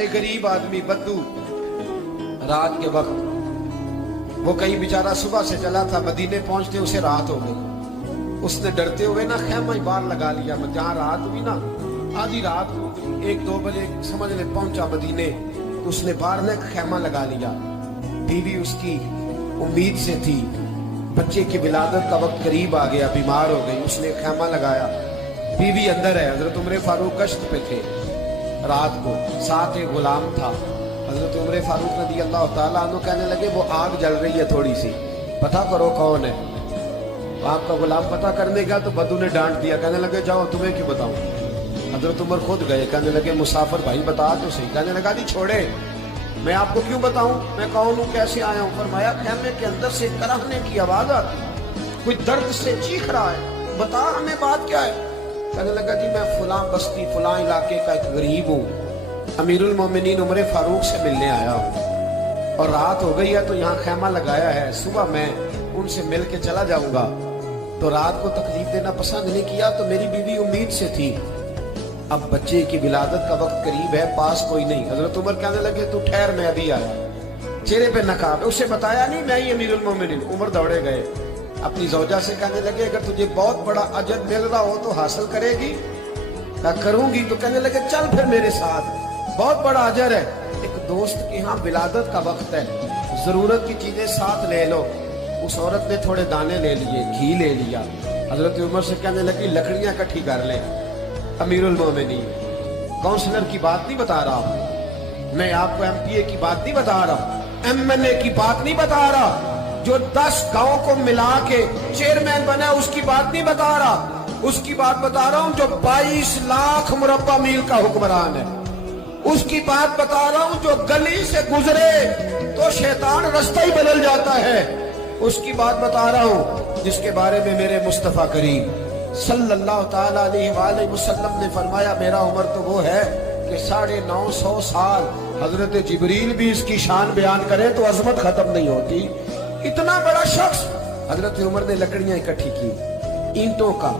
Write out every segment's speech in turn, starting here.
एक गरीब आदमी बद्दू रात के वक्त वो कहीं बेचारा सुबह से चला था, मदीने पहुंचते उसे रात हो गई। उसने डरते हुए ना खैमा ही बाहर लगा लिया। जहाँ रात हुई ना, आधी रात 1-2 बजे समझ ले पहुंचा मदीने, तो उसने बाहर ना खैमा लगा लिया। बीवी उसकी उम्मीद से थी, बच्चे की विलादत का वक्त करीब आ गया, बीमार हो गई, उसने खैमा लगाया। बीवी अंदर है, हजरत उमर फारूक गश्त पे थे रात को, साथ एक गुलाम था। हजरत उमर फारूक रज़ी अल्लाह ताला अन्हु कहने लगे वो आग जल रही है थोड़ी सी, पता करो कौन है। आपका गुलाम पता करने गया तो बद्दू ने डांट दिया, कहने लगे जाओ तुम्हें क्यों बताऊं। हजरत उमर खुद गए, कहने लगे मुसाफिर भाई बता तो सही। कहने लगा जी छोड़े, मैं आपको क्यों बताऊं, मैं कौन हूं, कैसे आया हूं। फरमाया खैमे के अंदर से कराहने की आवाज आती, कोई दर्द से चीख रहा है, बता हमें बात क्या है। कहने लगा जी मैं फुला बस्ती फुला इलाके का एक गरीब हूँ, अमीरुल मोमिनीन उमर फारूक से मिलने आया हूँ और रात हो गई है तो यहाँ खैमा लगाया है, सुबह मैं उनसे मिल के चला जाऊंगा। तो रात को तकलीफ देना पसंद नहीं किया, तो मेरी बीवी उम्मीद से थी, अब बच्चे की विलादत का वक्त करीब है, पास कोई नहीं। हजरत उमर कहने लगे तू ठहर, मैं अभी आया। चेहरे पे नकाब, उसे बताया नहीं मैं ही अमीरुल मोमिनीन। उमर दौड़े गए, अपनी जौजा से कहने लगे अगर तुझे बहुत बड़ा अजर मिल रहा हो तो हासिल करेगी। क्या करूंगी, तो कहने लगे चल फिर मेरे साथ, बहुत बड़ा अजर है। एक दोस्त के यहाँ विलादत का वक्त है, जरूरत की चीजें साथ ले लो। उस औरत ने थोड़े दाने ले लिए, घी ले लिया। हजरत उमर से कहने लगी लकड़ियां इकट्ठी कर ले। अमीरुल मोमिनीन, काउंसलर की बात नहीं बता रहा, मैं आपको एमपीए की बात नहीं बता रहा, एमएलए की बात नहीं बता रहा, जो 10 गांव को मिला के चेयरमैन बना उसकी बात नहीं बता रहा, उसकी बात बता रहा हूं जो 22 लाख मुरब्बा मील का हुक्मरान है। उसकी बात बता रहा हूं जो गली से गुजरे तो शैतान रास्ता ही बदल जाता है। उसकी बात बता रहा हूं जिसके बारे में मेरे मुस्तफा करीम सल्लल्लाहु ताला अलैहि वसल्लम ने फरमाया मेरा उम्र तो वो है कि 950 साल हजरत जिब्रील भी इसकी शान बयान करें तो अजमत खत्म नहीं होती। इतना बड़ा शख्स। हजरत उमर ने लकड़ियां इकट्ठी की, ईंटों का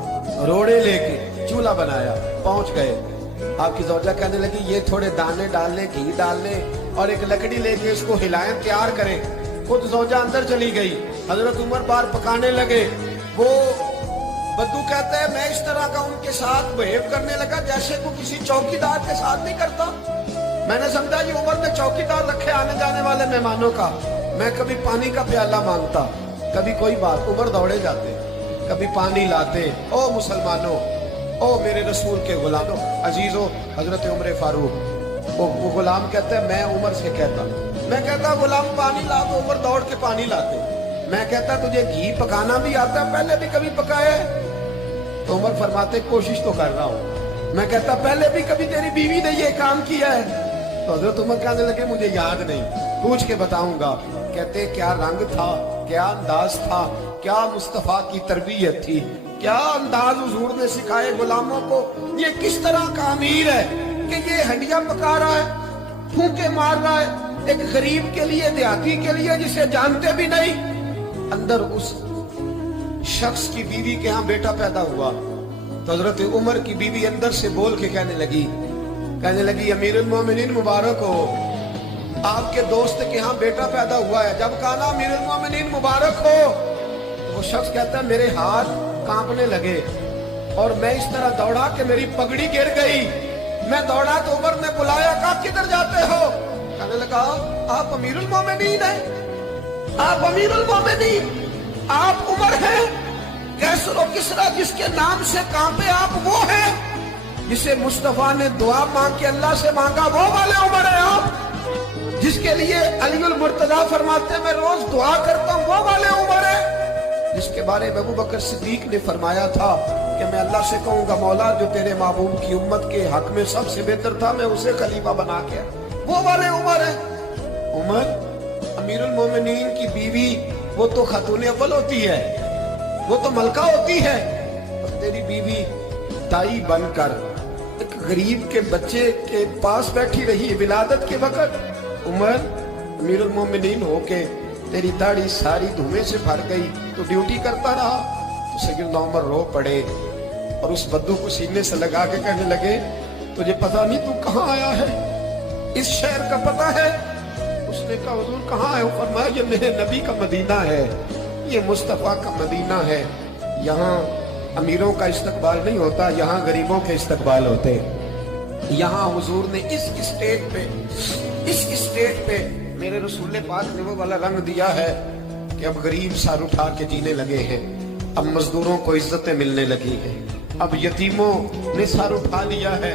रोड़े लेके चूल्हा बनाया, पहुंच गए। आपकी जौजा कहने लगी ये थोड़े दाने डालने, घी डालने और एक लकड़ी लेके इसको हिलाएं, तैयार करें। खुद जौजा अंदर चली गई, हजरत उमर बाहर पकाने लगे। वो बद्दू कहते हैं मैं इस तरह का उनके साथ बिहेव करने लगा जैसे को किसी चौकीदार के साथ नहीं करता। मैंने समझा ये उमर ने चौकीदार रखे आने जाने वाले मेहमानों का। मैं कभी पानी का प्याला मांगता, कभी कोई बात, उमर दौड़े जाते, कभी पानी लाते। ओ मुसलमानों, ओ मेरे रसूल के गुलामों, अजीजों, हजरत उमर फारूक। वो गुलाम कहते हैं मैं उमर से कहता, मैं कहता गुलाम पानी ला, तो उमर दौड़ के पानी लाते। मैं कहता तुझे घी पकाना भी आता, पहले भी कभी पकाया है? तो उमर फरमाते कोशिश तो कर रहा हूँ। मैं कहता पहले भी कभी तेरी बीवी ने ये काम किया है? तो हजरत उमर कहने लगे मुझे याद नहीं, पूछ के बताऊंगा। कहते क्या रंग था, क्या अंदाज था, क्या मुस्तफा की तरबियत थी, क्या अंदाज हुजूर ने सिखाए गुलामों को। ये किस तरह का अमीर है कि ये हंडिया पका रहा है, फूंके मार रहा है एक गरीब के लिए, देहाती के लिए जिसे जानते भी नहीं। अंदर उस शख्स की बीवी के यहाँ बेटा पैदा हुआ तो हजरत उमर की बीवी अंदर से बोल के कहने लगी अमीरुल मोमिनीन मुबारक हो, आपके दोस्त के यहाँ बेटा पैदा हुआ है। जब कहा ना अमीरुल मोमिनीन मुबारक हो, तो वो शख्स कहता है मेरे हाथ कांपने लगे और मैं इस तरह दौड़ा कि मेरी पगड़ी गिर गई। मैं दौड़ा तो उमर ने बुलाया, कहा किधर जाते हो? कहने लगा आप अमीरुल मोमिनीन हैं, आप अमीरुल मोमिनीन, आप उमर हैं। कैसर और किसरा जिसके नाम से कांपे आप वो हैं जिसे मुस्तफा ने दुआ मांग के अल्लाह से मांगा, वो वाले उमर है आप। जिसके लिए अलीउल मुर्तजा फरमाते मैं रोज दुआ करता हूँ, वो वाले उमर है। जिसके बारे में अबू बकर सिद्दीक ने फरमाया था कि मैं अल्लाह से कहूंगा मौला जो तेरे महबूब की उम्मत के हक में सबसे बेहतर था मैं उसे खलीफा बना के, वो वाले उमर है। उमर अमीरुल मोमिनीन की बीवी, वो तो खातून अव्वल होती है, वो तो मलका होती है, और तेरी बीवी ताई बनकर एक गरीब के बच्चे के पास बैठी रही विलादत के वक्त। उमर अमीरुल मोमिनीन होके तेरी दाढ़ी सारी धुएं से भर गई तो ड्यूटी करता रहा। तो सैयदना उमर रो पड़े और उस बद्दू को सीने से लगा के कहने लगे तुझे पता नहीं तू कहाँ आया है, इस शहर का पता है? उसने कहा हुजूर कहाँ है? वो फरमाया ये मेरे नबी का मदीना है, ये मुस्तफा का मदीना है। यहाँ अमीरों का इस्तकबाल नहीं होता, यहाँ गरीबों के इस्तकबाल होते। यहाँ हुजूर ने इस स्टेट पे मेरे रसूल पाक ने वो वाला रंग दिया है कि अब गरीब सर उठा के जीने लगे हैं, अब मजदूरों को इज्जतें मिलने लगी हैं, अब यतीमों ने सर उठा लिया है,